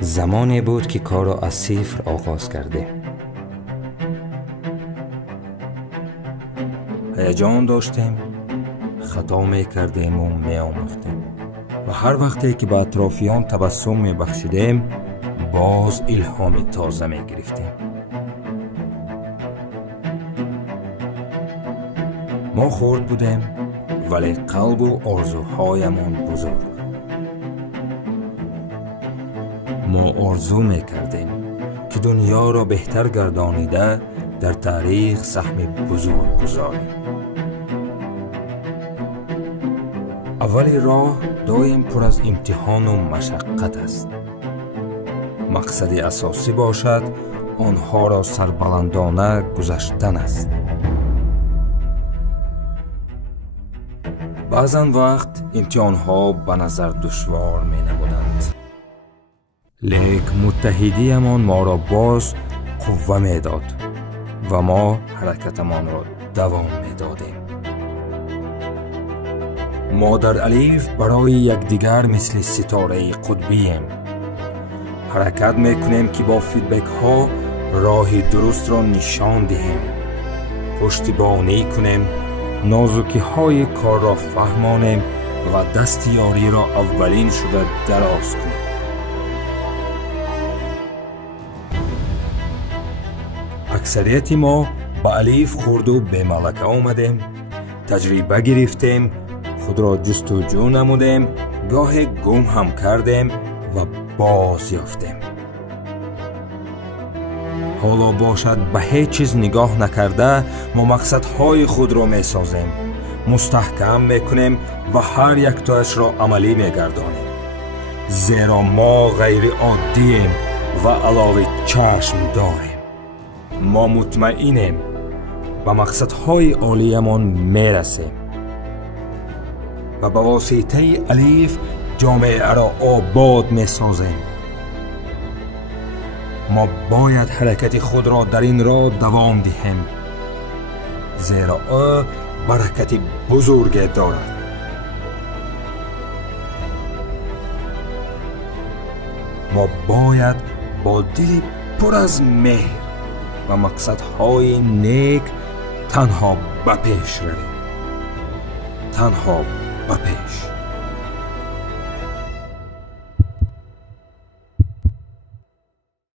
زمانی بود که کار را از صفر آغاز کردیم. هیجان داشتیم، خطا میکردیم و میآموختیم و هر وقتی که به اطرافیان تبسم میبخشیدیم باز الهام تازه میگرفتیم. ما خرد بودیم ولی قلب و آرزوهایمان بزرگ. ما آرزو میکردیم که دنیا را بهتر گردانیده در تاریخ سهم بزرگ گذاریم. اولی راه دائم پر از امتحان و مشقت است. مقصد اساسی باشد آنها را سربلندانه گذشتن است. بعضن وقت امتحانها به نظر دشوار می نمودند، لیک متحدیمان ما را باز قوه می داد و ما حرکتمان را دوام می دادیم. ما در الف برای یکدیگر مثل ستاره قطبیم. حرکت می کنیم که با فیدبک ها راه درست را نشان دهیم، پشتیبانی کنیم، نازکی های کار را فهمانیم و دست یاری را اولین شده دراز کنیم. اکثریت ما با الف خورد و به ملکه آمدیم، تجربه گرفتیم، خود را جستجو نمودیم، گاه گم هم کردیم و باز یافتیم. حالا باشد به هیچ چیز نگاه نکرده ما مقصدهای خود را می سازیم، مستحکم می کنیم و هر یک تایش را عملی می گردانیم. زیرا ما غیر عادیم و علاوه چشم داریم. ما مطمئنیم به مقصدهای عالیمان می رسیم و به واسطه الف جامعه را آباد می سازیم. ما باید حرکت خود را در این راه دوام دهیم، زیرا او برکت بزرگ دارد. ما باید با دل پر از مهر و مقصدهای نیک تنها به پیش رویم، تنها به پیش.